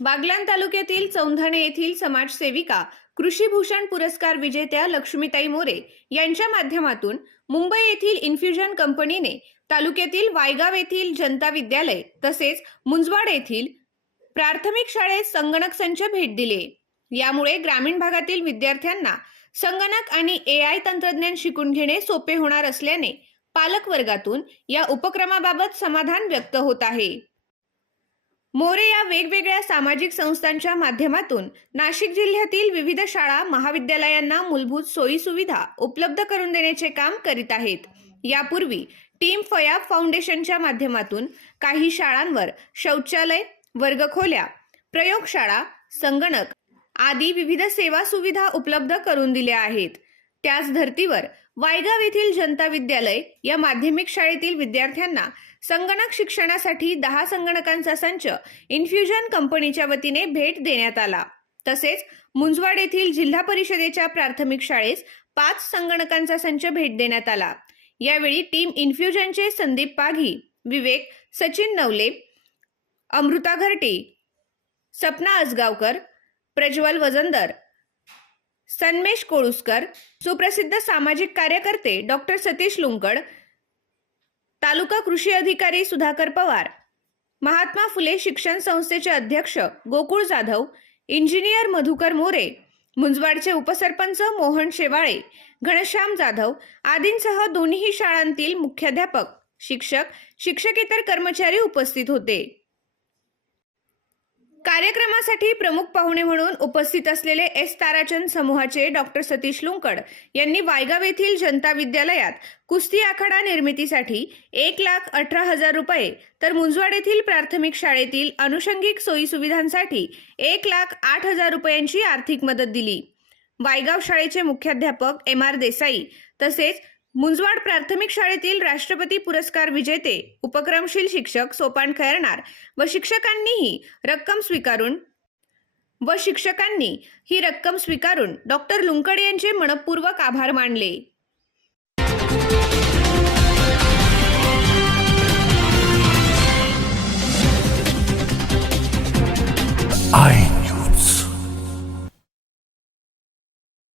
बागलाण तालुक्यातील चौंधाणे येथील समाजसेविका कृषीभूषण पुरस्कार विजेत्या लक्ष्मीताई मोरे यांच्या माध्यमातून मुंबई येथील इन्फ्युजन कंपनीने तालुक्यातील वायगाव येथील जनता विद्यालय तसेच मुंजवाड येथील प्राथमिक शाळेत संगणक संच भेट दिले. यामुळे ग्रामीण भागातील विद्यार्थ्यांना संगणक आणि ए आय तंत्रज्ञान शिकून घेणे सोपे होणार असल्याने पालक वर्गातून या उपक्रमाबाबत समाधान व्यक्त होत आहे. मोरे या वेगवेगळ्या सामाजिक संस्थांच्या माध्यमातून नाशिक जिल्ह्यातील विविध शाळा महाविद्यालयांना मूलभूत सोयी सुविधा उपलब्ध करून देण्याचे काम करीत आहेत. यापूर्वी टीम फयाब फाउंडेशनच्या माध्यमातून काही शाळांवर शौचालय वर्गखोल्या प्रयोगशाळा संगणक आदी विविध सेवा सुविधा उपलब्ध करून दिल्या आहेत. त्याच धर्तीवर वायगाव येथील जनता विद्यालय या माध्यमिक शाळेतील विद्यार्थ्यांना संगणक शिक्षणासाठी दहा संगणकांचा संच इन्फ्युजन कंपनीच्या वतीने भेट देण्यात आला. तसेच मुंजवाड येथील जिल्हा परिषदेच्या प्राथमिक शाळेस पाच संगणकांचा संच भेट देण्यात आला. यावेळी टीम इन्फ्युजनचे संदीप पाघी विवेक सचिन नवले अमृता घरटे सपना आजगावकर प्रज्वल वजंदर सन्मेश कोळुसकर सुप्रसिद्ध सामाजिक कार्यकर्ते डॉक्टर सतीश लुंकड तालुका कृषी अधिकारी सुधाकर पवार महात्मा फुले शिक्षण संस्थेचे अध्यक्ष गोकुळ जाधव इंजिनियर मधुकर मोरे मुंजवाडचे उपसरपंच मोहन शेवाळे घनश्याम जाधव आदींसह दोन्ही शाळांतील मुख्याध्यापक शिक्षक शिक्षकेतर कर्मचारी उपस्थित होते. कार्यक्रमासाठी प्रमुख पाहुणे म्हणून उपस्थित असलेले एस ताराचंद समूहाचे डॉक्टर सतीश लुंकड यांनी वायगाव येथील जनता विद्यालयात कुस्ती आखाडा निर्मितीसाठी एक लाख अठरा हजार रुपये तर मुंजवाड येथील प्राथमिक शाळेतील अनुषंगिक सोयीसुविधांसाठी एक लाख आठ हजार रुपयांची आर्थिक मदत दिली. वायगाव शाळेचे मुख्याध्यापक एम आर देसाई तसेच मुंजवाड प्राथमिक शाळेतील राष्ट्रपती पुरस्कार विजेते उपक्रमशील शिक्षक सोपान खैरणार व शिक्षकांनीही रक्कम स्वीकारून व शिक्षकांनी ही रक्कम स्वीकारून डॉक्टर लुंकड यांचे मनपूर्वक आभार मानले.